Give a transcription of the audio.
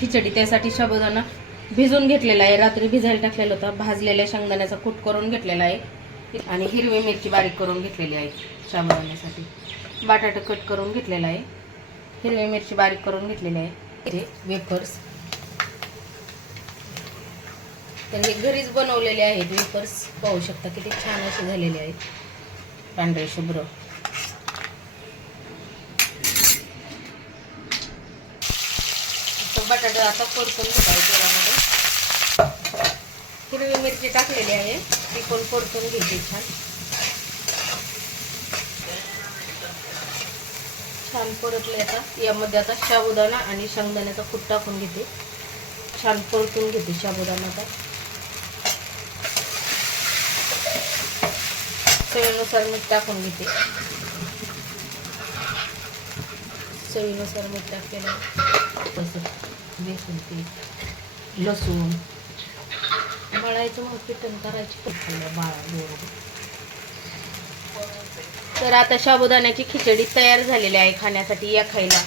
खिचडी त्यासाठी साबुदाणा भिजून घेतलेला आहे. रात्री भिजायला टाकलेला होता. भाजलेल्या शेंगदाण्याचा कूट करून घेतलेला आहे. आणि हिरवी मिरची बारीक करून घेतलेली आहे साबुदाण्यासाठी बटाटा कट करून घेतलेला आहे. हिरवी मिरची बारीक करून घेतलेली आहे. ते वेफर्स. तर हे घरीच बनवलेले आहेत वेफर्स. पाहू शकता किती छान असे झालेले आहेत. पांढरे शुभ्र. बटाटा आता परतून घेता आहे तेलामध्ये हिरवी मिरची टाकलेली आहे. ती पण परतून घ्यायची छान. छान परतले आता. यामध्ये आता शाबुदाणा आणि शेंगदाण्याचा कूट टाकून घेते. छान परतून घेते शाबुदाणाचा चवीनुसार मीठ टाकून घेते. चवीनुसार मीठ टाकलेलं तसं बेसन पीठ लसूण. मळायचं मग पिठण करायची खाल्ल्या बाळा तर आता साबुदाण्याची खिचडी तयार झालेली आहे खाण्यासाठी या खायला.